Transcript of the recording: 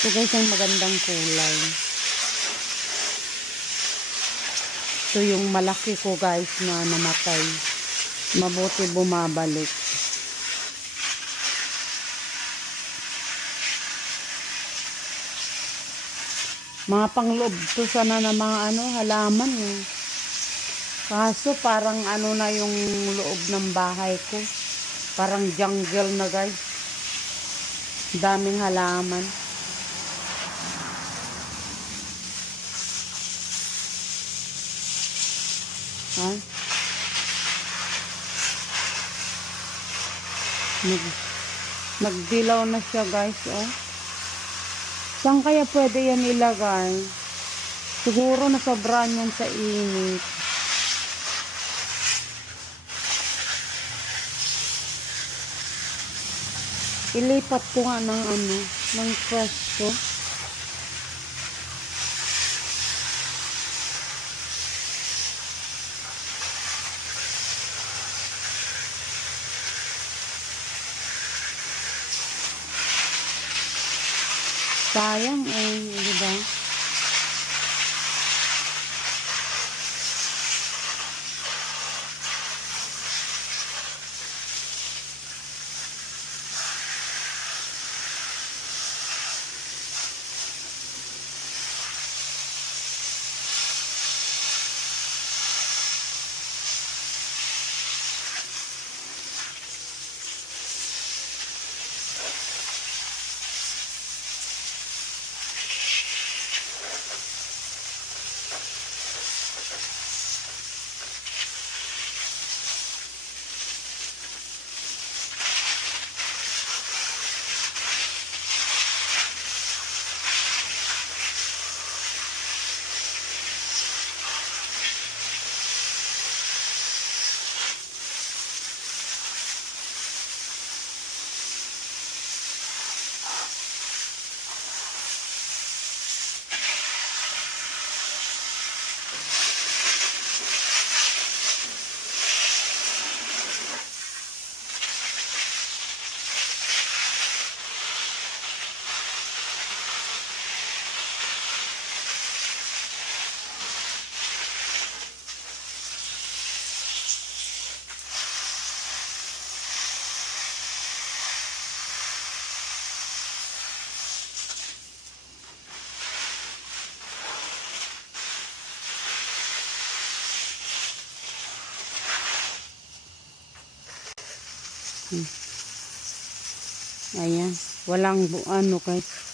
Ito guys, ang magandang kulay. Ito yung malaki ko guys na namatay. Mabuti bumabalik. Mga pangloob to sana na mga halaman eh. Kaso parang na yung loob ng bahay ko. Parang jungle na guys. Daming halaman. Ha? Nagdilaw na siya guys, oh. Saan kaya pwede yan ilagay? Siguro nasobrahan yan sa init. Ilipat ko nga ng pwesto. Sayang di ba? Ayan, walang guys.